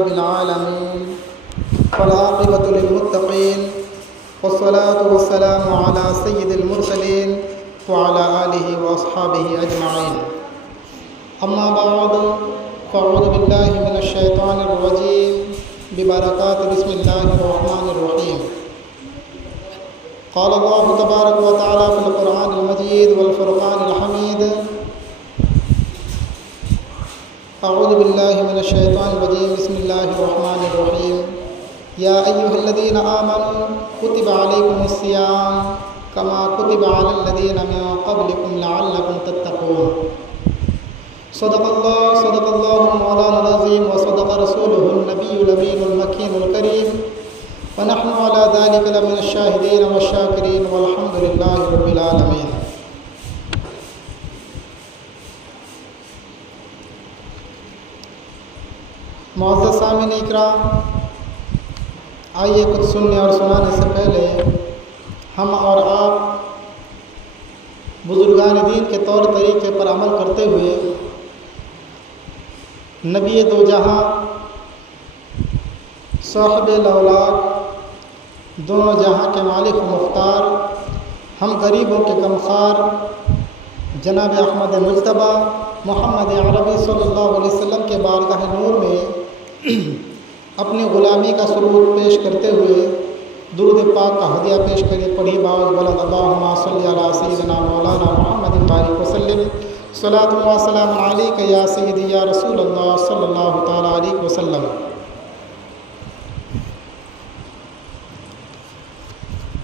رب العالمين والعاقبة للمتقين والصلاة والسلام على سيد المرسلين وعلى آله وأصحابه أجمعين. أما بعد فأعوذ بالله من الشيطان الرجيم ببركات بسم الله الرحمن الرحيم. قال الله تبارك وتعالى في القرآن المجيد والفرقان الحميد: أعوذ بالله من الشيطان الرجيم بسم الله الرحمن الرحيم. يا أيها الذين آمنوا كتب عليكم الصيام كما كتب على الذين من قبلكم لعلكم تتقون. صدق الله مولانا العظيم وصدق رسوله النبي الأمين المكين الكريم ونحن على ذلك لمن الشاهدين والشاكرين والحمد لله رب العالمين. معزز سامعین اکرام، آئیے کچھ سننے اور سنانے سے پہلے ہم اور آپ بزرگان دین کے طور طریقے پر عمل کرتے ہوئے نبی دو جہاں صاحب الاولاق دونوں جہاں کے مالک و مختار، ہم غریبوں کے غمخوار جناب احمد مجتبیٰ محمد عربی صلی اللہ علیہ وسلم کے بارگاہ نور میں اپنی غلامی کا سرود پیش کرتے ہوئے درود پاک کا ہدیہ پیش کرے پڑھی باوز بلند اللہم صلی علی سیدنا مولانا محمد بارک وسلم صلاۃ و سلام علیک یا سیدی یا رسول اللہ صلی اللہ تعالی علیہ وسلم.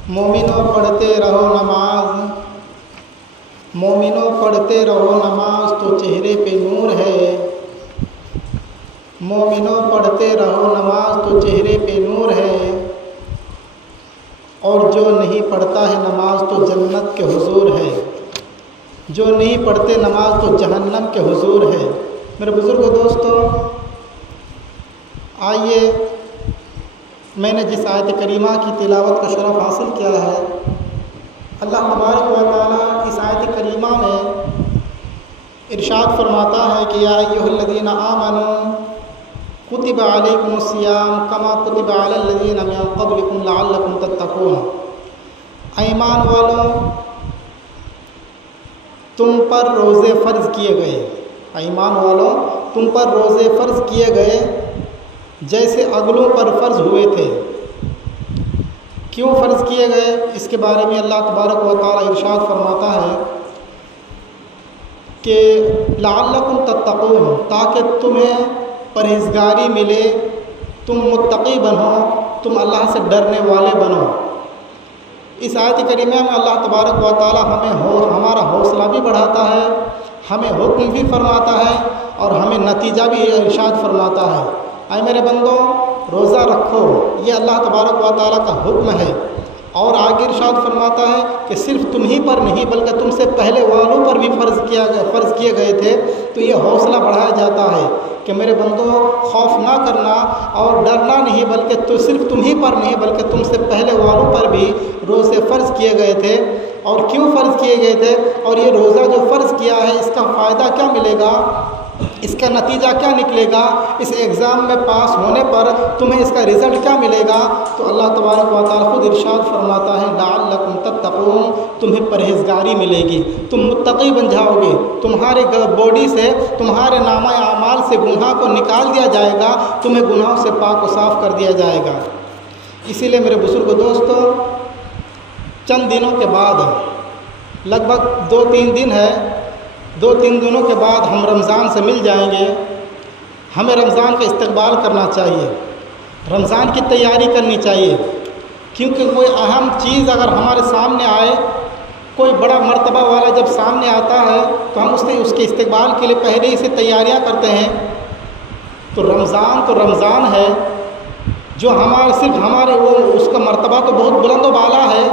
مومنوں پڑھتے رہو نماز، مومنوں پڑھتے رہو نماز تو چہرے پہ نور ہے. مومنوں پڑھتے رہو نماز تو چہرے پہ نور ہے، اور جو نہیں پڑھتا ہے نماز تو جنت کے حضور ہے. جو نہیں پڑھتے نماز تو جہنم کے حضور ہے. میرے بزرگ دوستوں، آئیے میں نے جس آیت کریمہ کی تلاوت کا شرف حاصل کیا ہے، اللہ تبارک و تعالیٰ اس آیت کریمہ میں ارشاد فرماتا ہے کہ یا ایھا الذین آمنوا کتب علیکم الصیام کما کتب علی الذین من قبلکم لعلکم تتقون. ایمان والوں، تم پر روزے فرض کیے گئے. ایمان والوں، تم پر روزے فرض کیے گئے جیسے اگلوں پر فرض ہوئے تھے. کیوں فرض کیے گئے؟ اس کے بارے میں اللہ تبارک و تعالیٰ ارشاد فرماتا ہے کہ لعلکم تتقون، تاکہ تمہیں پرہیزگاری ملے، تم متقی بنو، تم اللہ سے ڈرنے والے بنو. اس آیت کریمہ میں اللہ تبارک و تعالیٰ ہمارا حوصلہ بھی بڑھاتا ہے، ہمیں حکم بھی فرماتا ہے اور ہمیں نتیجہ بھی ارشاد فرماتا ہے. اے میرے بندوں، روزہ رکھو، یہ اللہ تبارک و تعالیٰ کا حکم ہے. اور آگے ارشاد فرماتا ہے کہ صرف تم ہی پر نہیں بلکہ تم سے پہلے والوں پر بھی فرض کیے گئے تھے. تو یہ حوصلہ بڑھایا جاتا ہے کہ میرے بندوں، خوف نہ کرنا اور ڈرنا نہیں، بلکہ تو صرف تم ہی پر نہیں بلکہ تم سے پہلے والوں پر بھی روزے فرض کیے گئے تھے. اور کیوں فرض کیے گئے تھے، اور یہ روزہ جو فرض کیا ہے اس کا فائدہ کیا ملے گا، اس کا نتیجہ کیا نکلے گا، اس ایگزام میں پاس ہونے پر تمہیں اس کا رزلٹ کیا ملے گا. تو اللہ تبارک و تعالیٰ خود ارشاد فرماتا ہے لعلکم تتقون، تمہیں پرہیزگاری ملے گی، تم متقی بن جاؤ گے. تمہارے باڈی سے، تمہارے نامہ اعمال سے گناہ کو نکال دیا جائے گا، تمہیں گناہوں سے پاک و صاف کر دیا جائے گا. اسی لیے میرے بزرگ دوستوں، چند دنوں کے بعد، لگ بھگ 2-3 دن ہے، 2-3 دنوں کے بعد ہم رمضان سے مل جائیں گے. ہمیں رمضان کا استقبال کرنا چاہیے، رمضان کی تیاری کرنی چاہیے، کیونکہ کوئی اہم چیز اگر ہمارے سامنے آئے، کوئی بڑا مرتبہ والا جب سامنے آتا ہے تو ہم اس کے استقبال کے لیے پہلے ہی سے تیاریاں کرتے ہیں. تو رمضان ہے جو صرف ہمارے اس کا مرتبہ تو بہت بلند و بالا ہے.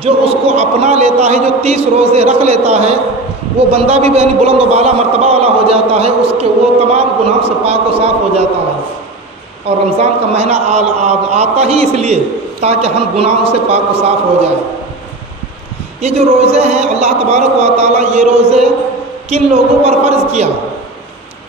جو اس کو اپنا لیتا ہے، جو 30 روزے رکھ لیتا ہے، وہ بندہ بھی بلند و بالا مرتبہ والا ہو جاتا ہے، وہ تمام گناہوں سے پاک و صاف ہو جاتا ہے. اور رمضان کا مہینہ آتا ہی اس لیے تاکہ ہم گناہوں سے پاک و صاف ہو جائیں. یہ جو روزے ہیں، اللہ تبارک و تعالیٰ یہ روزے کن لوگوں پر فرض کیا؟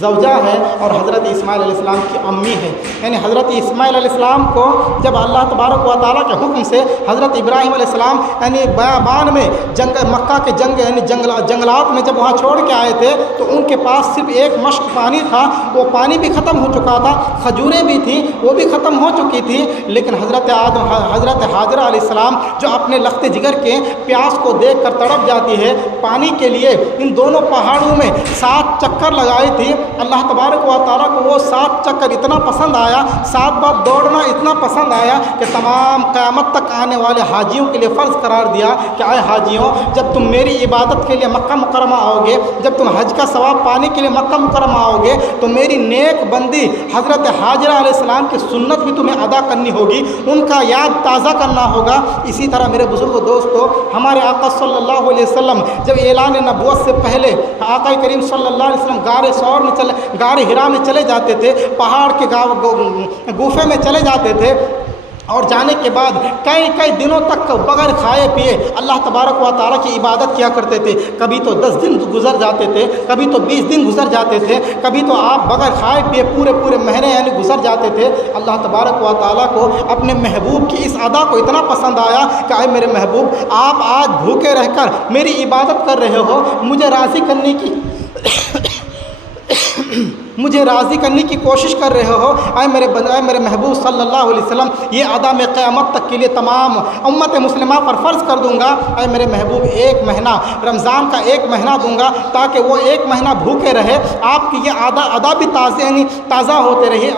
زوجہ ہے اور حضرت اسماعیل علیہ السلام کی امی ہے. یعنی حضرت اسماعیل علیہ السلام کو جب اللہ تبارک و تعالیٰ کے حکم سے حضرت ابراہیم علیہ السلام یعنی بیابان میں مکہ کے یعنی جنگلات میں جب وہاں چھوڑ کے آئے تھے تو ان کے پاس صرف ایک مشق پانی تھا. وہ پانی بھی ختم ہو چکا تھا, کھجوریں بھی تھیں وہ بھی ختم ہو چکی تھی. لیکن حضرت حاجرہ علیہ السلام جو اپنے لخت جگر کے پیاس کو دیکھ کر تڑپ جاتی ہے, پانی کے لیے ان دونوں پہاڑوں میں 7 چکر لگائی تھی. اللہ تبارک و تعالیٰ کو وہ 7 چکر اتنا پسند آیا, 7 بار دوڑنا اتنا پسند آیا کہ تمام قیامت تک آنے والے حاجیوں کے لیے فرض قرار دیا کہ اے حاجیوں, جب تم میری عبادت کے لیے مکہ مکرمہ آؤ گے, جب تم حج کا ثواب پانے کے لیے مکہ مکرمہ آؤ گے, تو میری نیک بندی حضرت حاجرہ علیہ السلام کی سنت بھی تمہیں ادا کرنی ہوگی, ان کا یاد تازہ کرنا ہوگا. اسی طرح میرے بزرگ دوستو, ہمارے آقا صلی اللہ علیہ وسلم جب اعلان نبوت سے پہلے آقا کریم صلی اللہ علیہ وسلم غار ہرا میں چلے جاتے تھے, پہاڑ کے گوفے میں چلے جاتے تھے, اور جانے کے بعد کئی دنوں تک بغیر کھائے پیے اللہ تبارک و تعالیٰ کی عبادت کیا کرتے تھے. کبھی تو 10 دن گزر جاتے تھے, کبھی تو 20 دن گزر جاتے تھے, کبھی تو آپ بغیر کھائے پیے پورے مہینے یعنی گزر جاتے تھے. اللہ تبارک و تعالیٰ کو اپنے محبوب کی اس ادا کو اتنا پسند آیا کہ اے میرے محبوب, آپ آج بھوکے رہ کر میری عبادت کر رہے ہو, مجھے راضی کرنے کی کوشش کر رہے ہو. اے میرے محبوب صلی اللہ علیہ وسلم, یہ ادا میں قیامت تک کے لیے تمام امت مسلمہ پر فرض کر دوں گا. اے میرے محبوب, 1 مہینہ رمضان کا 1 مہینہ دوں گا تاکہ وہ 1 مہینہ بھوکے رہے, آپ کی یہ ادا بھی تازہ ہوتے رہے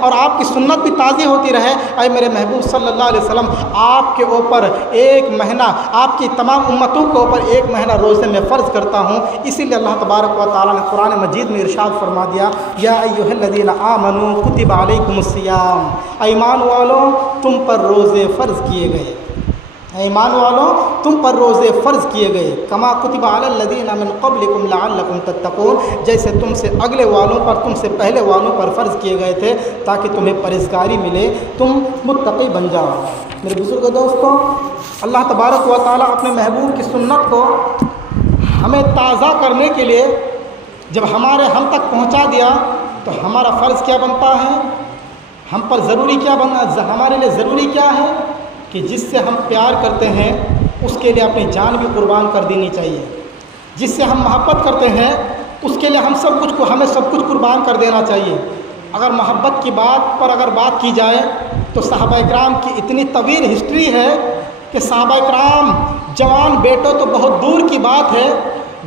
اور آپ کی سنت بھی تازی ہوتی رہے. اے میرے محبوب صلی اللہ علیہ وسلم, آپ کے اوپر 1 مہینہ, آپ کی تمام امتوں کے اوپر 1 مہینہ روزے میں فرض کرتا ہوں. اسی لیے اللہ تبارک و تعالیٰ نے قرآن مجید میں ارشاد فرما دیا, یا ایھا الذین آمنوا کتب علیکم الصیام, ایمان والوں تم پر روزے فرض کیے گئے, ایمان والوں تم پر روزے فرض کیے گئے, کما کتب علی الذین من قبلکم لعلکم تتقون, جیسے تم سے اگلے والوں پر, تم سے پہلے والوں پر فرض کیے گئے تھے تاکہ تمہیں پرہیزگاری ملے, تم متقی بن جاؤ. میرے بزرگ دوستوں, اللہ تبارک و تعالیٰ اپنے محبوب کی سنت کو ہمیں تازہ کرنے کے لیے جب ہم تک پہنچا دیا تو ہمارا فرض کیا بنتا ہے, ہم پر ضروری کیا ہمارے لیے ضروری کیا ہے کہ جس سے ہم پیار کرتے ہیں اس کے لیے اپنی جان بھی قربان کر دینی چاہیے. جس سے ہم محبت کرتے ہیں اس کے لیے ہمیں سب کچھ قربان کر دینا چاہیے. اگر محبت کی بات کی جائے تو صحابہ اکرام کی اتنی طویل ہسٹری ہے کہ صحابہ اکرام جوان بیٹوں تو بہت دور کی بات ہے,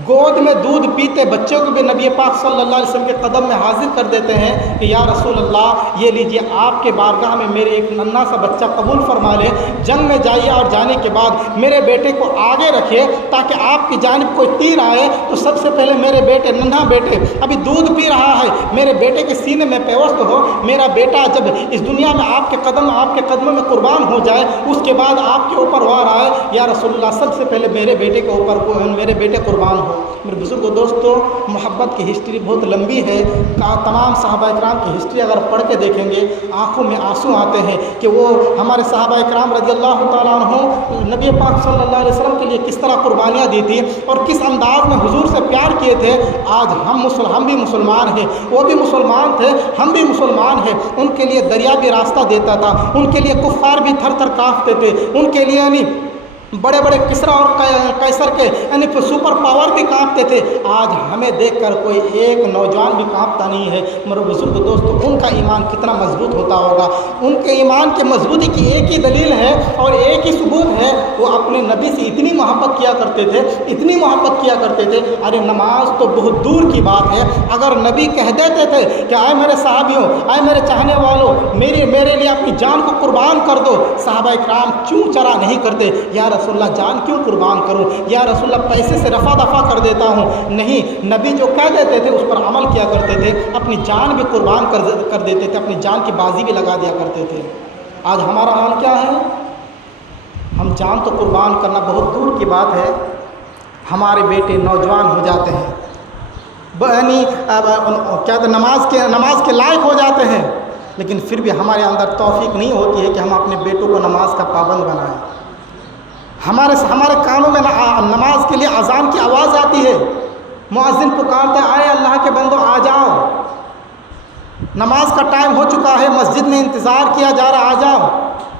گود میں دودھ پیتے بچوں کو بھی نبی پاک صلی اللہ علیہ وسلم کے قدم میں حاضر کر دیتے ہیں کہ یا رسول اللہ, یہ لیجیے آپ کے بارگاہ میں میرے ایک ننھا سا بچہ قبول فرما لے, جنگ میں جائیے اور جانے کے بعد میرے بیٹے کو آگے رکھے تاکہ آپ کی جانب کوئی تیر آئے تو سب سے پہلے میرے بیٹے, ننھا بیٹے ابھی دودھ پی رہا ہے, میرے بیٹے کے سینے میں پیوست ہو, میرا بیٹا جب اس دنیا میں آپ کے قدموں میں قربان ہو جائے اس کے بعد آپ کے اوپر وار آئے, یا رسول اللہ سب سے پہلے میرے بیٹے کے اوپر میرے بیٹے قربان ہو. میرے بزرگ دوستوں, محبت کی ہسٹری بہت لمبی ہے. تمام صحابہ اکرام کی ہسٹری اگر پڑھ کے دیکھیں گے آنکھوں میں آنسو آتے ہیں کہ وہ ہمارے صحابہ اکرام رضی اللہ تعالیٰ عنہ نبی پاک صلی اللہ علیہ وسلم کے لیے کس طرح قربانیاں دی تھی اور کس انداز میں حضور سے پیار کیے تھے. آج ہم بھی مسلمان ہیں, وہ بھی مسلمان تھے, ہم بھی مسلمان ہیں. ان کے لیے دریا بھی راستہ دیتا تھا, ان کے لیے کفار بھی تھر تھر کانپتے تھے, ان کے لیے بڑے کسرا اور قیصر کے یعنی سپر پاور بھی کانپتے تھے. آج ہمیں دیکھ کر کوئی ایک نوجوان بھی کانپتا نہیں ہے. میرے بزرگ دوستو, ان کا ایمان کتنا مضبوط ہوتا ہوگا. ان کے ایمان کے مضبوطی کی ایک ہی دلیل ہے اور ایک ہی ثبوت ہے, وہ اپنے نبی سے اتنی محبت کیا کرتے تھے. ارے نماز تو بہت دور کی بات ہے, اگر نبی کہہ دیتے تھے کہ اے میرے صحابیوں, اے میرے چاہنے والوں, میرے لیے اپنی جان کو قربان کر دو, صحابہ اکرام چوں چرا نہیں کرتے, یا رسول اللہ جان کیوں قربان کروں, یا رسول اللہ پیسے سے رفع دفع کر دیتا ہوں. نہیں, نبی جو کہہ دیتے تھے اس پر عمل کیا کرتے تھے, اپنی جان بھی قربان کر دیتے تھے, اپنی جان کی بازی بھی لگا دیا کرتے تھے. آج ہمارا حال کیا ہے, ہم جان تو قربان کرنا بہت دور کی بات ہے, ہمارے بیٹے نوجوان ہو جاتے ہیں, نماز کے لائق ہو جاتے ہیں, لیکن پھر بھی ہمارے اندر توفیق نہیں ہوتی ہے کہ ہم اپنے بیٹوں کو نماز کا پابند بنائیں. ہمارے کانوں میں نماز کے لیے اذان کی آواز آتی ہے مؤذن پکارتا ہے، آئے اللہ کے بندو آ جاؤ، نماز کا ٹائم ہو چکا ہے، مسجد میں انتظار کیا جا رہا، آ جاؤ.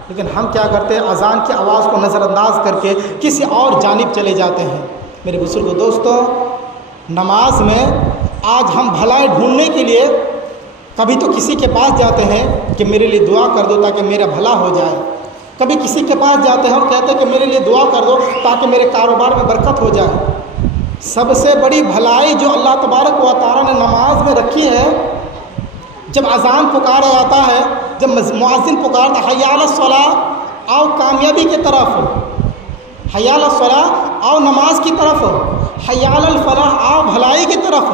لیکن ہم کیا کرتے ہیں؟ اذان کی آواز کو نظر انداز کر کے کسی اور جانب چلے جاتے ہیں. میرے بزرگوں دوستوں، نماز میں آج ہم بھلائی ڈھونڈنے کے لیے کبھی تو کسی کے پاس جاتے ہیں کہ میرے لیے دعا کر دو تاکہ میرا بھلا ہو جائے، کبھی کسی کے پاس جاتے ہیں اور کہتے ہیں کہ میرے لیے دعا کر دو تاکہ میرے کاروبار میں برکت ہو جائے. سب سے بڑی بھلائی جو اللہ تبارک و تعالیٰ نے نماز میں رکھی ہے، جب اذان پکارا جاتا ہے، جب مؤذن پکارتا ہے، حی علی الصلاۃ، آؤ کامیابی کی طرف، حی علی الصلاۃ، آؤ نماز کی طرف، حی علی الفلاح، آؤ بھلائی کی طرف.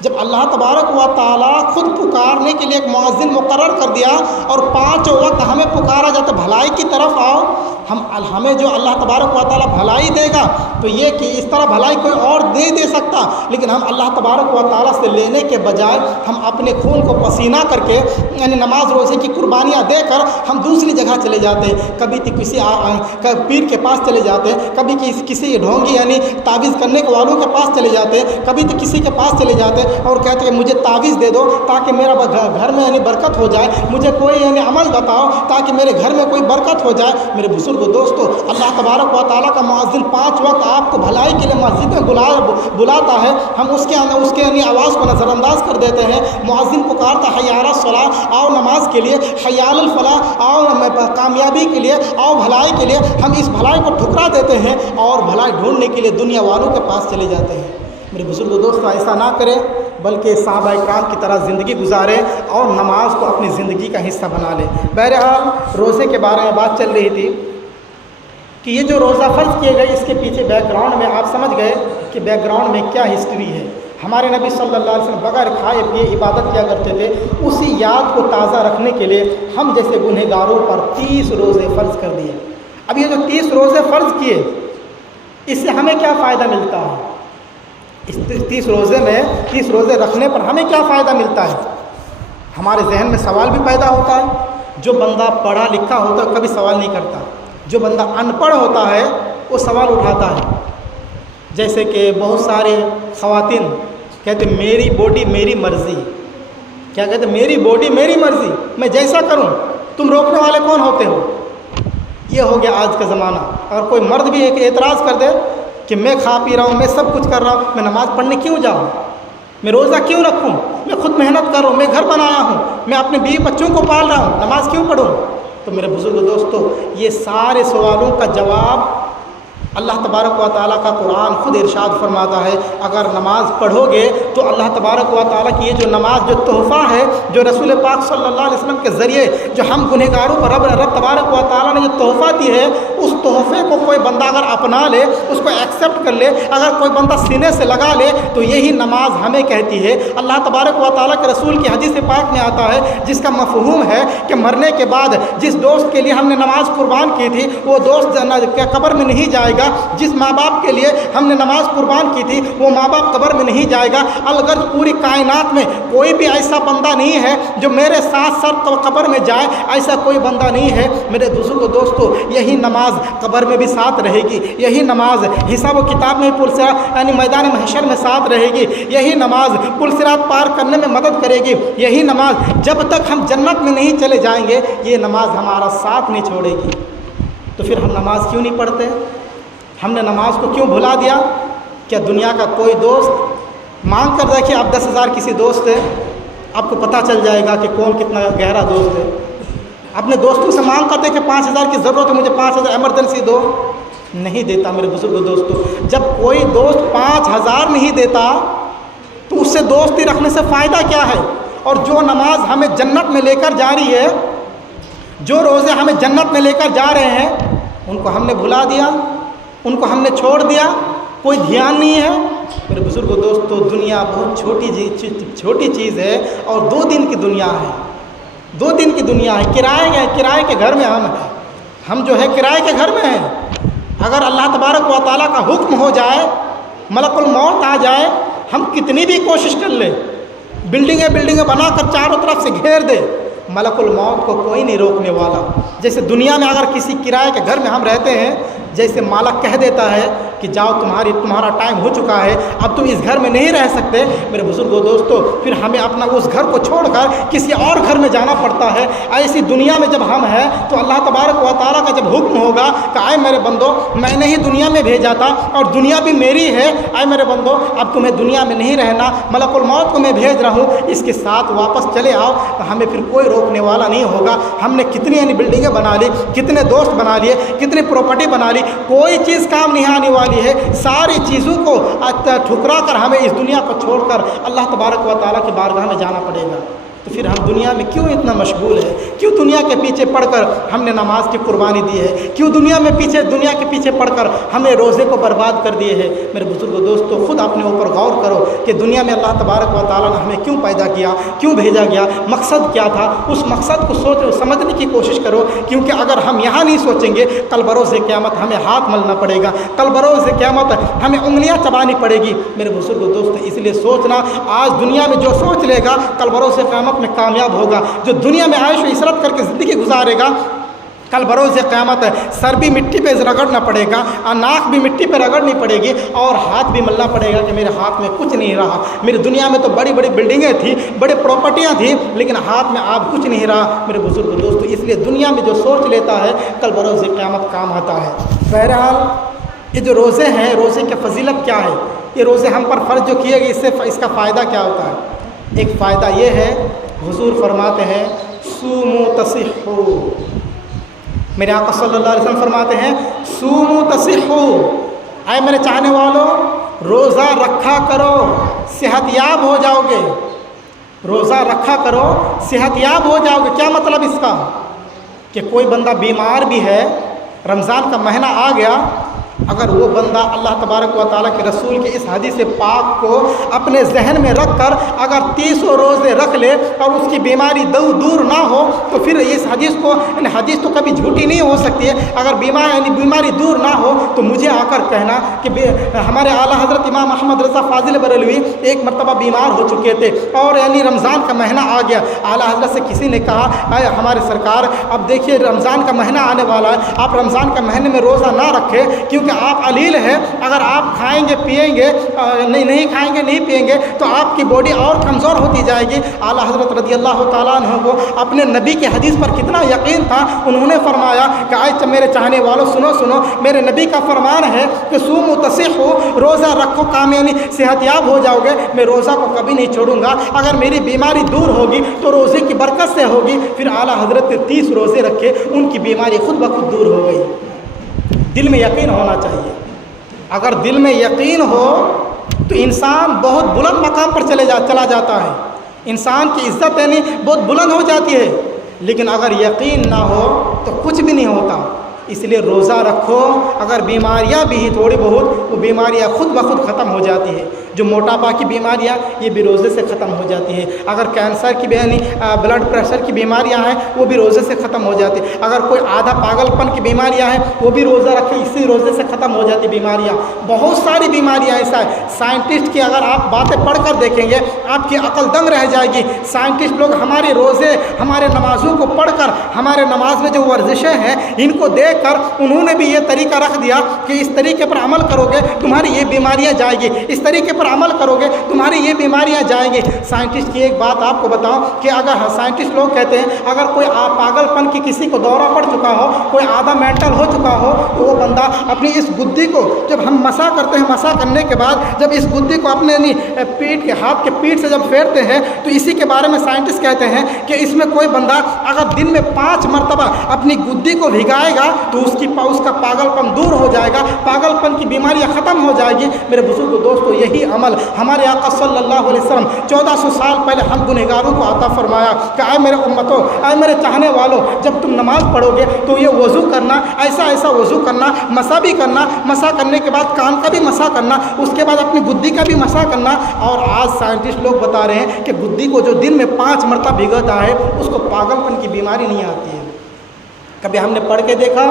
جب اللہ تبارک و تعالیٰ خود پکارنے کے لیے ایک مؤذن مقرر کر دیا اور 5 وقت ہمیں پکارا جاتا بھلائی کی طرف آؤ، ہمیں جو اللہ تبارک و تعالیٰ بھلائی دے گا تو یہ کہ اس طرح بھلائی کوئی اور نہیں دے سکتا، لیکن ہم اللہ تبارک و تعالیٰ سے لینے کے بجائے ہم اپنے خون کو پسینہ کر کے یعنی نماز روزے کی قربانیاں دے کر ہم دوسری جگہ چلے جاتے ہیں. کبھی کسی پیر کے پاس چلے جاتے ہیں، کبھی کسی ڈھونگی یعنی تعویذ کرنے والوں کے پاس چلے جاتے ہیں، کبھی تو کسی کے پاس چلے جاتے ہیں اور کہتے ہیں مجھے تعویذ دے دو تاکہ میرا گھر میں یعنی برکت ہو جائے، مجھے کوئی یعنی عمل بتاؤ تاکہ میرے گھر میں کوئی برکت ہو جائے. میرے بزرگوں دوستو، اللہ تبارک و تعالیٰ کا مؤذن 5 وقت آپ کو بھلائی کے لیے مسجد میں بلاتا ہے، ہم اس کے یعنی آواز کو نظر انداز کر دیتے ہیں. مؤذن پکارتا ہے، حی علی الصلاۃ، آؤ نماز کے لیے، حی علی الفلاح، آؤ کامیابی کے لیے، آؤ بھلائی کے لیے. ہم اس بھلائی کو ٹھکرا دیتے ہیں اور بھلائی ڈھونڈنے کے لیے دنیا والوں کے پاس چلے جاتے ہیں. میرے بزرگوں دوستو، ایسا نہ کریں، بلکہ صحابہ کرام کی طرح زندگی گزارے اور نماز کو اپنی زندگی کا حصہ بنا لے. بہرحال روزے کے بارے میں بات چل رہی تھی کہ یہ جو روزہ فرض کیے گئے، اس کے پیچھے بیک گراؤنڈ میں آپ سمجھ گئے کہ بیک گراؤنڈ میں کیا ہسٹری ہے. ہمارے نبی صلی اللہ علیہ وسلم بغیر کھائے پیے عبادت کیا کرتے تھے. اسی یاد کو تازہ رکھنے کے لیے ہم جیسے گنہگاروں پر 30 روزے فرض کر دیے. اب یہ جو 30 روزے فرض کیے، اس سے ہمیں کیا فائدہ ملتا ہے؟ اس 30 روزے رکھنے پر ہمیں کیا فائدہ ملتا ہے؟ ہمارے ذہن میں سوال بھی پیدا ہوتا ہے. جو بندہ پڑھا لکھا ہوتا ہے کبھی سوال نہیں کرتا، جو بندہ ان پڑھ ہوتا ہے وہ سوال اٹھاتا ہے. جیسے کہ بہت سارے خواتین کہتے میری باڈی میری مرضی. کیا کہتے؟ میری باڈی میری مرضی، میں جیسا کروں، تم روکنے والے کون ہوتے ہو؟ یہ ہو گیا آج کا زمانہ. اگر کوئی مرد بھی ایک اعتراض کر دے کہ میں کھا پی رہا ہوں، میں سب کچھ کر رہا ہوں، میں نماز پڑھنے کیوں جاؤں، میں روزہ کیوں رکھوں، میں خود محنت کر رہا ہوں، میں گھر بنایا ہوں، میں اپنے بیوی بچوں کو پال رہا ہوں، نماز کیوں پڑھوں؟ تو میرے بزرگ دوستو، یہ سارے سوالوں کا جواب اللہ تبارک و تعالیٰ کا قرآن خود ارشاد فرماتا ہے. اگر نماز پڑھو گے تو اللہ تبارک و تعالیٰ کی یہ جو نماز جو تحفہ ہے، جو رسول پاک صلی اللہ علیہ وسلم کے ذریعے جو ہم گنہگاروں پر رب تبارک و تعالیٰ نے جو تحفہ دی ہے، اس تحفے کو کوئی بندہ اگر اپنا لے، اس کو ایکسیپٹ کر لے، اگر کوئی بندہ سینے سے لگا لے، تو یہی نماز ہمیں کہتی ہے. اللہ تبارک و تعالیٰ کے رسول کی حدیث پاک میں آتا ہے، جس کا مفہوم ہے کہ مرنے کے بعد جس دوست کے لیے ہم نے نماز قربان کی تھی، وہ دوست قبر میں نہیں جائے گا. جس ماں باپ کے لیے ہم نے نماز قربان کی تھی، وہ ماں باپ قبر میں نہیں جائے گا. الغرض پوری کائنات میں کوئی بھی ایسا بندہ نہیں ہے جو میرے ساتھ ساتھ قبر میں جائے، ایسا کوئی بندہ نہیں ہے. میرے بزرگوں دوستو، یہی نماز قبر میں بھی ساتھ رہے گی، یہی نماز حساب و کتاب میں پل صراط یعنی میدان محشر میں ساتھ رہے گی، یہی نماز پل صراط پار کرنے میں مدد کرے گی. یہی نماز جب تک ہم جنت میں نہیں چلے جائیں گے، یہ نماز ہمارا ساتھ نہیں چھوڑے گی. تو پھر ہم نماز کیوں نہیں پڑھتے؟ ہم نے نماز کو کیوں بھلا دیا؟ کیا دنیا کا کوئی دوست مانگ کر دیکھیں، آپ 10,000 کسی دوست ہے، آپ کو پتہ چل جائے گا کہ کون کتنا گہرا دوست ہے. اپنے دوستوں سے مانگ کر دیکھیں 5,000 کی ضرورت ہے، مجھے 5,000 ایمرجنسی دو. نہیں دیتا. میرے بزرگ دوستوں، جب کوئی دوست 5,000 نہیں دیتا تو اس سے دوستی رکھنے سے فائدہ کیا ہے؟ اور جو نماز ہمیں جنت میں لے کر جا رہی ہے، جو روزے ہمیں جنت میں لے کر جا رہے ہیں، ان کو ہم نے بھلا دیا، ان کو ہم نے چھوڑ دیا، کوئی دھیان نہیں ہے. میرے بزرگ دوستو، دنیا بہت چھوٹی چیز ہے اور 2 دن کی دنیا ہے. 2 دن کی دنیا ہے. کرائے کے گھر میں ہم جو ہے کرائے کے گھر میں ہیں. اگر اللہ تبارک و تعالیٰ کا حکم ہو جائے، ملک الموت آ جائے، ہم کتنی بھی کوشش کر لیں، بلڈنگیں بنا کر چاروں طرف سے گھیر دے، ملک الموت کو کوئی نہیں روکنے والا. جیسے دنیا میں اگر کسی کرائے کے گھر میں ہم رہتے ہیں، جیسے مالک کہہ دیتا ہے کہ جاؤ تمہارا ٹائم ہو چکا ہے، اب تم اس گھر میں نہیں رہ سکتے، میرے بزرگوں دوستو، پھر ہمیں اپنا اس گھر کو چھوڑ کر کسی اور گھر میں جانا پڑتا ہے۔ ایسی دنیا میں جب ہم ہیں تو اللہ تبارک و تعالیٰ کا جب حکم ہوگا کہ اے میرے بندو میں نے ہی دنیا میں بھیجا تھا اور دنیا بھی میری ہے، اے میرے بندو اب تمہیں دنیا میں نہیں رہنا، ملک الموت کو میں بھیج رہا ہوں، اس کے ساتھ واپس چلے آؤ، تو ہمیں پھر کوئی روکنے والا نہیں ہوگا۔ ہم نے کتنی بلڈنگیں بنا لی، کتنے دوست بنا لیے، کتنی پراپرٹی بنا لی، کوئی چیز کام نہیں آنے والی ہے۔ ساری چیزوں کو ٹھکرا کر ہمیں اس دنیا کو چھوڑ کر اللہ تبارک و تعالیٰ کی بارگاہ میں جانا پڑے گا۔ تو پھر ہم دنیا میں کیوں اتنا مشغول ہے؟ کیوں دنیا کے پیچھے پڑھ کر ہم نے نماز کی قربانی دی ہے؟ کیوں دنیا کے پیچھے پڑھ کر ہم نے روزے کو برباد کر دیے ہیں؟ میرے بزرگوں دوستو، خود اپنے اوپر غور کرو کہ دنیا میں اللہ تبارک و تعالیٰ نے ہمیں کیوں پیدا کیا، کیوں بھیجا گیا، مقصد کیا تھا؟ اس مقصد کو سمجھنے کی کوشش کرو، کیونکہ اگر ہم یہاں نہیں سوچیں گے کل بروز قیامت ہمیں ہاتھ ملنا پڑے گا، کل بروز قیامت ہمیں انگلیاں چبانی پڑے گی۔ میرے بزرگوں دوستو، اس لیے سوچنا، آج دنیا میں جو سوچ لے گا کل بروز قیامت میں کامیاب ہوگا۔ جو دنیا میں عیش و عشرت کر کے زندگی گزارے گا کل بروز قیامت سر بھی مٹی پہ رگڑنا پڑے گا، ناک بھی مٹی پہ رگڑنی پڑے گی، اور ہاتھ بھی ملنا پڑے گا کہ میرے ہاتھ میں کچھ نہیں رہا۔ میری دنیا میں تو بڑی بڑی بلڈنگیں تھیں، بڑے پراپرٹیاں تھیں، لیکن ہاتھ میں آپ کچھ نہیں رہا۔ میرے بزرگ دوستو، اس لیے دنیا میں جو سوچ لیتا ہے کل بروز قیامت کام آتا ہے۔ بہرحال یہ جو روزے ہیں، روزے کی فضیلت کیا ہے؟ یہ روزے ہم پر فرض جو کیے گئے، اس کا فائدہ کیا ہوتا ہے؟ ایک فائدہ یہ ہے، حضور فرماتے ہیں صوموا تصحوا، میرے آقا صلی اللہ علیہ وسلم فرماتے ہیں صوموا تصحوا، اے میرے چاہنے والوں روزہ رکھا کرو صحت یاب ہو جاؤ گے، روزہ رکھا کرو صحت یاب ہو جاؤ گے۔ کیا مطلب اس کا؟ کہ کوئی بندہ بیمار بھی ہے، رمضان کا مہینہ آ گیا، اگر وہ بندہ اللہ تبارک و تعالیٰ کے رسول کے اس حدیث پاک کو اپنے ذہن میں رکھ کر اگر 30 روزے رکھ لے اور اس کی بیماری دور نہ ہو، تو پھر اس حدیث تو کبھی جھوٹی نہیں ہو سکتی ہے۔ اگر بیماری دور نہ ہو تو مجھے آ کر کہنا کہ ہمارے اعلیٰ حضرت امام احمد رضا فاضل بریلوی ایک مرتبہ بیمار ہو چکے تھے، اور رمضان کا مہینہ آ گیا، اعلیٰ حضرت سے کسی نے کہا اے ہمارے سرکار اب دیکھیے رمضان کا مہینہ آنے والا ہے، آپ رمضان کا مہینے میں روزہ نہ رکھے، کیونکہ آپ علیل ہے، اگر آپ کھائیں گے پیئیں گے نہیں کھائیں گے نہیں پیئیں گے تو آپ کی باڈی اور کمزور ہوتی جائے گی۔ اعلیٰ حضرت رضی اللہ تعالیٰ عنہ کو اپنے نبی کی حدیث پر کتنا یقین تھا، انہوں نے فرمایا کہ اے میرے چاہنے والوں سنو، میرے نبی کا فرمان ہے کہ صوموا تصحوا، روزہ رکھو کامیابی صحت یاب ہو جاؤ گے۔ میں روزہ کو کبھی نہیں چھوڑوں گا، اگر میری بیماری دور ہوگی تو روزے کی برکت سے ہوگی۔ پھر اعلیٰ حضرت نے 30 روزے رکھے، ان کی بیماری خود بخود دور ہو گئی۔ دل میں یقین ہونا چاہیے، اگر دل میں یقین ہو تو انسان بہت بلند مقام پر چلا جاتا ہے، انسان کی عزت بہت بلند ہو جاتی ہے، لیکن اگر یقین نہ ہو تو کچھ بھی نہیں ہوتا۔ اس لیے روزہ رکھو، اگر بیماریاں بھی ہیں تھوڑی بہت، وہ بیماریاں خود بخود ختم ہو جاتی ہیں۔ جو موٹاپا کی بیماریاں یہ بھی روزے سے ختم ہو جاتی ہیں، اگر کینسر کی بلڈ پریشر کی بیماریاں ہیں وہ بھی روزے سے ختم ہو جاتی ہیں، اگر کوئی آدھا پاگل پن کی بیماریاں ہیں وہ بھی روزہ رکھے، اسی روزے سے ختم ہو جاتی بیماریاں۔ بہت ساری بیماریاں ایسا ہے، سائنٹسٹ کی اگر آپ باتیں پڑھ کر دیکھیں گے آپ کی عقل دنگ رہ جائے گی۔ سائنٹسٹ لوگ ہمارے روزے ہمارے نمازوں کو پڑھ کر، ہمارے نماز میں جو ورزشیں ہیں ان کو دیکھ کر انہوں نے بھی یہ طریقہ رکھ دیا کہ اس طریقے پر عمل کرو گے تمہاری یہ بیماریاں جائیں گی، اس طریقے پر عمل کرو گے تمہاری یہ بیماریاں جائیں گی۔ سائنٹسٹ کی ایک بات آپ کو بتاؤں کہ اگر سائنٹسٹ لوگ کہتے ہیں اگر کوئی پاگل پن کی کسی کو دورہ پڑ چکا ہو، کوئی آدھا مینٹل ہو چکا ہو، تو وہ بندہ اپنی اس گدی کو جب ہم مسا کرتے ہیں، مسا کرنے کے بعد جب اس گدی کو اپنے پیٹھ کے ہاتھ کے پیٹھ سے جب پھیرتے ہیں تو اسی کے بارے میں سائنٹسٹ کہتے ہیں کہ اس میں کوئی بندہ اگر دن میں 5 مرتبہ اپنی گدی کو بھگائے گا تو اس کا پاگل پن دور ہو جائے گا، پاگل پن کی بیماریاں ختم ہو جائے گی۔ میرے بزرگ دوستو، یہی عمل ہمارے آقا صلی اللہ علیہ وسلم 1400 سال پہلے ہم گنہگاروں کو عطا فرمایا کہ اے میرے امتوں، اے میرے چاہنے والوں، جب تم نماز پڑھو گے تو یہ وضو کرنا، ایسا وضو کرنا، مسا بھی کرنا، مسا کرنے کے بعد کان کا بھی مسا کرنا، اس کے بعد اپنی گدی کا بھی مسا کرنا۔ اور آج سائنٹسٹ لوگ بتا رہے ہیں کہ گدی کو جو دن میں 5 مرتبہ بھگوتا ہے اس کو پاگل پن کی بیماری نہیں آتی ہے۔ کبھی ہم نے پڑھ کے دیکھا؟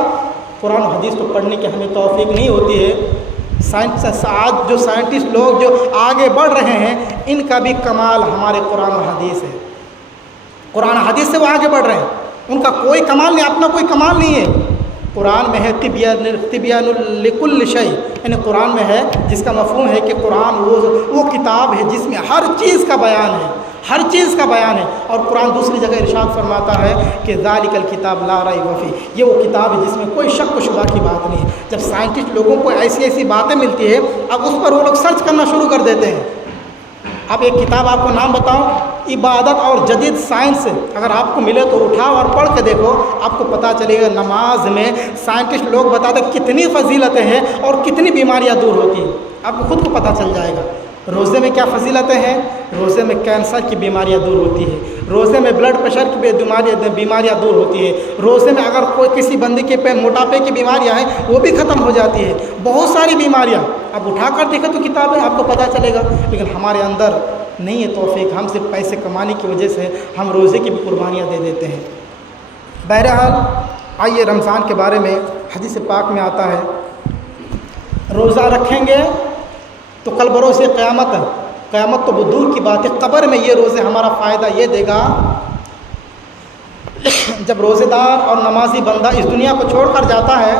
قرآن و حدیث کو پڑھنے کی ہمیں توفیق نہیں ہوتی ہے۔ آج جو سائنٹسٹ لوگ جو آگے بڑھ رہے ہیں ان کا بھی کمال ہمارے قرآن و حدیث ہے، قرآن و حدیث سے وہ آگے بڑھ رہے ہیں، ان کا کوئی کمال نہیں، اپنا کوئی کمال نہیں ہے۔ قرآن میں ہے طبیان لکل شیء، یعنی قرآن میں ہے جس کا مفہوم ہے کہ قرآن وہ کتاب ہے جس میں ہر چیز کا بیان ہے، ہر چیز کا بیان ہے۔ اور قرآن دوسری جگہ ارشاد فرماتا ہے کہ ذالک الکتاب لا ریب فیہ، یہ وہ کتاب ہے جس میں کوئی شک و شبہ کی بات نہیں ہے۔ جب سائنٹسٹ لوگوں کو ایسی ایسی باتیں ملتی ہے، اب اس پر وہ لوگ سرچ کرنا شروع کر دیتے ہیں۔ اب ایک کتاب آپ کو نام بتاؤں، عبادت اور جدید سائنس، اگر آپ کو ملے تو اٹھاؤ اور پڑھ کے دیکھو، آپ کو پتہ چلے گا نماز میں سائنٹسٹ لوگ بتاتے ہیں کتنی فضیلتیں ہیں اور کتنی بیماریاں دور ہوتی ہیں، آپ کو خود کو پتہ چل جائے گا۔ روزے میں کیا فضیلتیں ہیں؟ روزے میں کینسر کی بیماریاں دور ہوتی ہے، روزے میں بلڈ پریشر کی بیماریاں دور ہوتی ہے، روزے میں اگر کوئی کسی بندے کے پہ موٹاپے کی بیماریاں ہیں وہ بھی ختم ہو جاتی ہے، بہت ساری بیماریاں۔ اب اٹھا کر دیکھیں تو کتابیں آپ کو پتہ چلے گا، لیکن ہمارے اندر نہیں ہے توفیق، ہم صرف پیسے کمانے کی وجہ سے ہم روزے کی بھی قربانیاں دے دیتے ہیں۔ بہرحال آئیے رمضان کے بارے میں حدیث پاک میں آتا ہے، روزہ رکھیں گے تو کل بروز قیامت تو دور کی بات ہے، قبر میں یہ روزے ہمارا فائدہ یہ دے گا، جب روزے دار اور نمازی بندہ اس دنیا کو چھوڑ کر جاتا ہے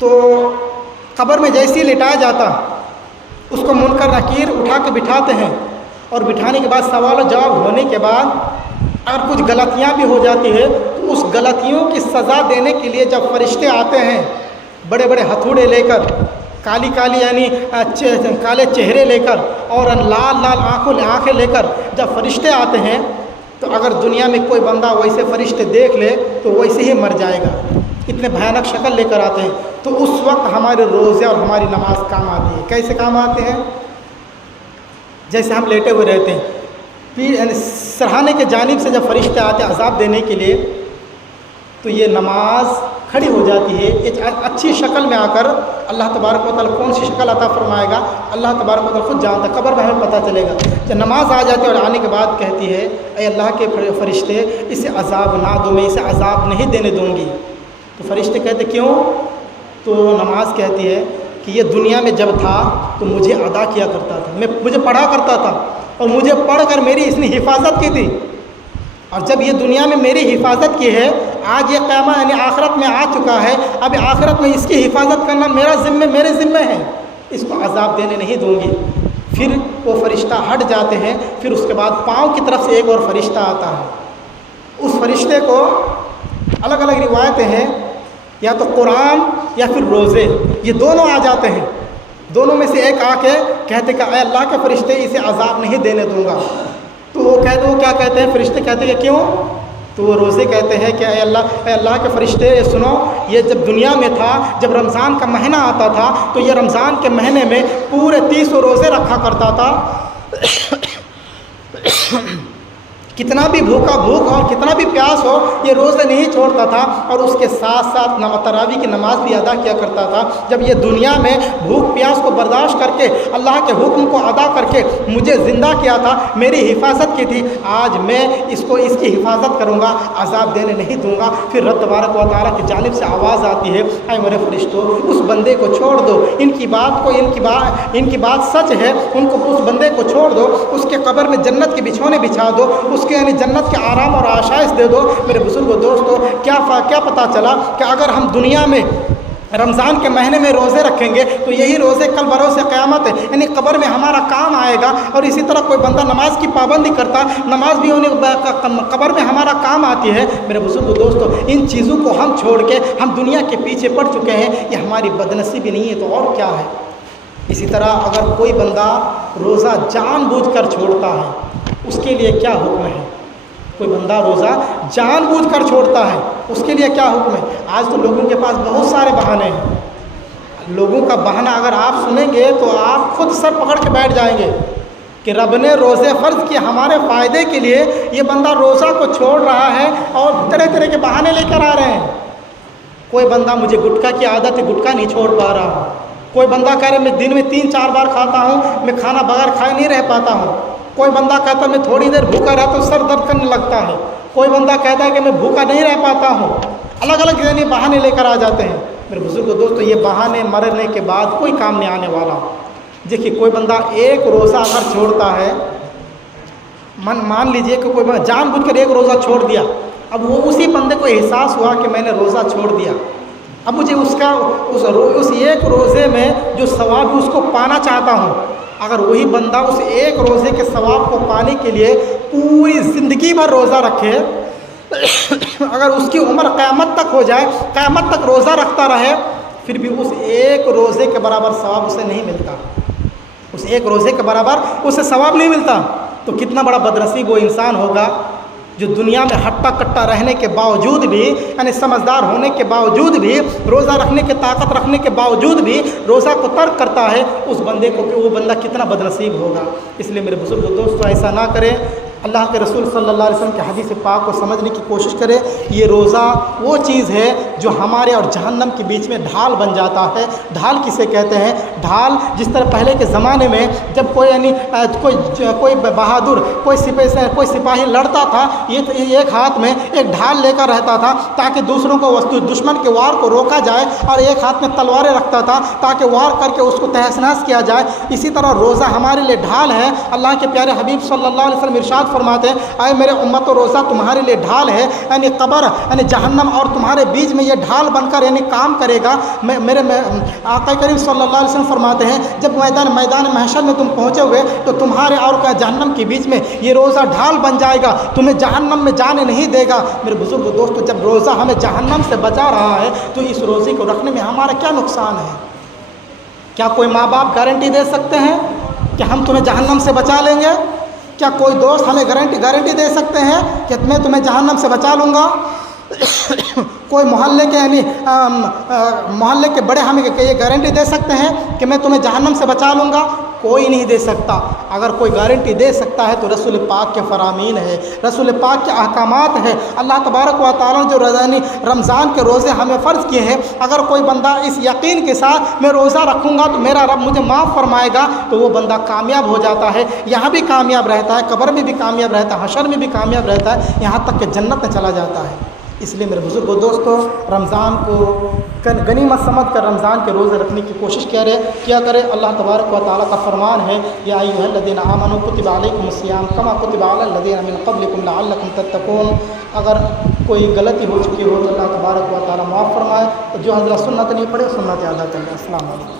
تو قبر میں جیسے ہی لٹایا جاتا اس کو منکر نکیر اٹھا کے بٹھاتے ہیں، اور بٹھانے کے بعد سوال و جواب ہونے کے بعد اگر کچھ غلطیاں بھی ہو جاتی ہے تو اس غلطیوں کی سزا دینے کے لیے جب فرشتے آتے ہیں بڑے بڑے ہتھوڑے لے کر، کالی یعنی کالے چہرے لے کر اور لال آنکھیں لے کر جب فرشتے آتے ہیں تو اگر دنیا میں کوئی بندہ ویسے فرشتے دیکھ لے تو ویسے ہی مر جائے گا، اتنے بھیانک شکل لے کر آتے ہیں۔ تو اس وقت ہمارے روزے اور ہماری نماز کام آتی ہے۔ کیسے کام آتے ہیں؟ جیسے ہم لیٹے ہوئے رہتے ہیں، پھر یعنی سرہانے کے جانب سے جب فرشتے آتے ہیں عذاب دینے کے لیے تو یہ نماز کھڑی ہو جاتی ہے ایک اچھی شکل میں آ کر۔ اللہ تبارک و تعالیٰ کون سی شکل عطا فرمائے گا اللہ تبارک و تعالیٰ خود جانتا ہے، قبر میں ہمیں پتہ چلے گا۔ جب نماز آ جاتی ہے اور آنے کے بعد کہتی ہے اے اللہ کے فرشتے اسے عذاب نہ دو، میں اسے عذاب نہیں دینے دوں گی۔ تو فرشتے کہتے کیوں؟ تو نماز کہتی ہے کہ یہ دنیا میں جب تھا تو مجھے ادا کیا کرتا تھا، مجھے پڑھا کرتا تھا اور مجھے پڑھ کر میری اس نے حفاظت کی تھی، اور جب یہ دنیا میں میری حفاظت کی ہے، آج یہ قیامت یعنی آخرت میں آ چکا ہے، اب آخرت میں اس کی حفاظت کرنا میرے ذمہ ہے، اس کو عذاب دینے نہیں دوں گی۔ پھر وہ فرشتہ ہٹ جاتے ہیں، پھر اس کے بعد پاؤں کی طرف سے ایک اور فرشتہ آتا ہے، اس فرشتے کو الگ الگ روایتیں ہیں، یا تو قرآن یا پھر روزے، یہ دونوں آ جاتے ہیں، دونوں میں سے ایک آ کے کہتے کہ اے اللہ کے فرشتے اسے عذاب نہیں دینے دوں گا۔ تو وہ کیا کہتے ہیں؟ فرشتے کہتے ہیں کہ کیوں؟ تو وہ روزے کہتے ہیں کہ اے اللہ کے فرشتے سنو، یہ جب دنیا میں تھا، جب رمضان کا مہینہ آتا تھا تو یہ رمضان کے مہینے میں پورے 30 روزے رکھا کرتا تھا، کتنا بھی بھوک اور کتنا بھی پیاس ہو یہ روزے نہیں چھوڑتا تھا، اور اس کے ساتھ ساتھ تراویح کی نماز بھی ادا کیا کرتا تھا۔ جب یہ دنیا میں بھوک پیاس کو برداشت کر کے اللہ کے حکم کو ادا کر کے مجھے زندہ کیا تھا، میری حفاظت کی تھی، آج میں اس کی حفاظت کروں گا، عذاب دینے نہیں دوں گا۔ پھر رب تبارک و تعالیٰ کی جانب سے آواز آتی ہے اے میرے فرشتوں اس بندے کو چھوڑ دو، ان کی بات سچ ہے، اس بندے کو چھوڑ دو، اس کے قبر میں جنت کے بچھونے بچھا دو، اس کے یعنی جنت کے آرام اور آشائش دے دو۔ میرے بزرگوں دوستو کیا پتہ چلا کہ اگر ہم دنیا میں رمضان کے مہینے میں روزے رکھیں گے تو یہی روزے کل بروز قیامت ہے یعنی قبر میں ہمارا کام آئے گا۔ اور اسی طرح کوئی بندہ نماز کی پابندی کرتا، نماز بھی قبر میں ہمارا کام آتی ہے۔ میرے بزرگوں دوستو ان چیزوں کو ہم چھوڑ کے ہم دنیا کے پیچھے پڑ چکے ہیں، یہ ہماری بدنصیبی نہیں ہے تو اور کیا ہے۔ اسی طرح اگر کوئی بندہ روزہ جان بوجھ کر چھوڑتا ہے اس کے لیے کیا حکم ہے؟ کوئی بندہ روزہ جان بوجھ کر چھوڑتا ہے اس کے لیے کیا حکم ہے؟ آج تو لوگوں کے پاس بہت سارے بہانے ہیں، لوگوں کا بہانہ اگر آپ سنیں گے تو آپ خود سر پکڑ کے بیٹھ جائیں گے کہ رب نے روزے فرض کیے ہمارے فائدے کے لیے، یہ بندہ روزہ کو چھوڑ رہا ہے اور طرح طرح کے بہانے لے کر آ رہے ہیں۔ کوئی بندہ مجھے گٹکا کی عادت ہے، گٹکا نہیں چھوڑ پا رہا ہوں، کوئی بندہ کہہ رہے میں دن میں 3-4 بار کھاتا ہوں، میں کھانا بغیر کھائے نہیں رہ پاتا ہوں، کوئی بندہ کہتا ہے میں تھوڑی دیر بھوکا رہتا ہوں سر درد کرنے لگتا ہے، کوئی بندہ کہتا ہے کہ میں بھوکا نہیں رہ پاتا ہوں، الگ الگ یعنی بہانے لے کر آ جاتے ہیں۔ میرے بزرگوں دوستو یہ بہانے مرنے کے بعد کوئی کام نہیں آنے والا۔ دیکھیے کوئی بندہ ایک روزہ اگر چھوڑتا ہے، مان لیجئے کہ کوئی جان بوجھ کر ایک روزہ چھوڑ دیا، اب وہ اسی بندے کو احساس ہوا کہ میں نے روزہ چھوڑ دیا، اب مجھے اس ایک روزے میں جو ثواب اس کو پانا چاہتا ہوں۔ اگر وہی بندہ اس ایک روزے کے ثواب کو پانے کے لیے پوری زندگی بھر روزہ رکھے، اگر اس کی عمر قیامت تک ہو جائے، قیامت تک روزہ رکھتا رہے، پھر بھی اس ایک روزے کے برابر ثواب اسے نہیں ملتا، اس ایک روزے کے برابر اسے ثواب نہیں ملتا، تو کتنا بڑا بدنصیب وہ انسان ہوگا جو دنیا میں ہٹا کٹا رہنے کے باوجود بھی، یعنی سمجھدار ہونے کے باوجود بھی، روزہ رکھنے کی طاقت رکھنے کے باوجود بھی روزہ کو ترک کرتا ہے۔ اس بندے کو وہ بندہ کتنا بدنصیب ہوگا۔ اس لیے میرے بزرگ دوستو ایسا نہ کریں، اللہ کے رسول صلی اللہ علیہ وسلم کے حدیث پاک کو سمجھنے کی کوشش کرے۔ یہ روزہ وہ چیز ہے جو ہمارے اور جہنم کے بیچ میں ڈھال بن جاتا ہے۔ ڈھال کسے کہتے ہیں؟ ڈھال جس طرح پہلے کے زمانے میں جب کوئی بہادر کوئی سپاہی لڑتا تھا، یہ ایک ہاتھ میں ایک ڈھال لے کر رہتا تھا تاکہ دوسروں کو دشمن کے وار کو روکا جائے، اور ایک ہاتھ میں تلواریں رکھتا تھا تاکہ وار کر کے اس کو تہس نہس کیا جائے۔ اسی طرح روزہ ہمارے لیے ڈھال ہے۔ اللہ کے پیارے حبیب صلی اللہ علیہ وسلم ارشاد فرماتے ہیں، اے میرے امت و روزہ تمہارے لیے ڈھال ہے، یعنی قبر یعنی جہنم اور تمہارے بیچ میں یہ ڈھال بن کر یعنی کام کرے گا۔ میرے آقا کریم صلی اللہ علیہ وسلم فرماتے ہیں، جب میدان محشر میں تم پہنچے ہوئے تو تمہارے اور جہنم کے بیچ میں یہ روزہ ڈھال بن جائے گا، تمہیں جہنم میں جانے نہیں دے گا۔ میرے بزرگ دوستو، جب روزہ ہمیں جہنم سے بچا رہا ہے تو اس روزے کو رکھنے میں ہمارا کیا نقصان ہے؟ کیا کوئی ماں باپ گارنٹی دے سکتے ہیں کہ ہم تمہیں جہنم سے بچا لیں گے؟ کیا کوئی دوست ہمیں گارنٹی دے سکتے ہیں کہ میں تمہیں جہنم سے بچا لوں گا؟ کوئی محلے کے بڑے ہمیں یہ گارنٹی دے سکتے ہیں کہ میں تمہیں جہنم سے بچا لوں گا؟ کوئی نہیں دے سکتا۔ اگر کوئی گارنٹی دے سکتا ہے تو رسول پاک کے فرامین ہے، رسول پاک کے احکامات ہیں۔ اللہ تبارک و تعالیٰ نے جو رمضان کے روزے ہمیں فرض کیے ہیں، اگر کوئی بندہ اس یقین کے ساتھ میں روزہ رکھوں گا تو میرا رب مجھے معاف فرمائے گا، تو وہ بندہ کامیاب ہو جاتا ہے، یہاں بھی کامیاب رہتا ہے، قبر میں بھی کامیاب رہتا ہے، حشر میں بھی کامیاب رہتا ہے، یہاں تک کہ جنت میں چلا جاتا ہے۔ اس لیے میرے بزرگوں دوستو، رمضان کو غنیمت سمجھ کر رمضان کے روزے رکھنے کی کوشش کیا کرے۔ اللہ تبارک و تعالیٰ کا فرمان ہے، یا ایھا الذین آمنوا کتب علیکم الصیام کما کتب علی الذین من قبلکم لعلکم تتقون۔ اگر کوئی غلطی ہو چکی ہو تو اللہ تبارک و تعالیٰ معاف فرمائے۔ جو حضرات سنت نہیں پڑھے سنت ادا کریں۔ السلام علیکم۔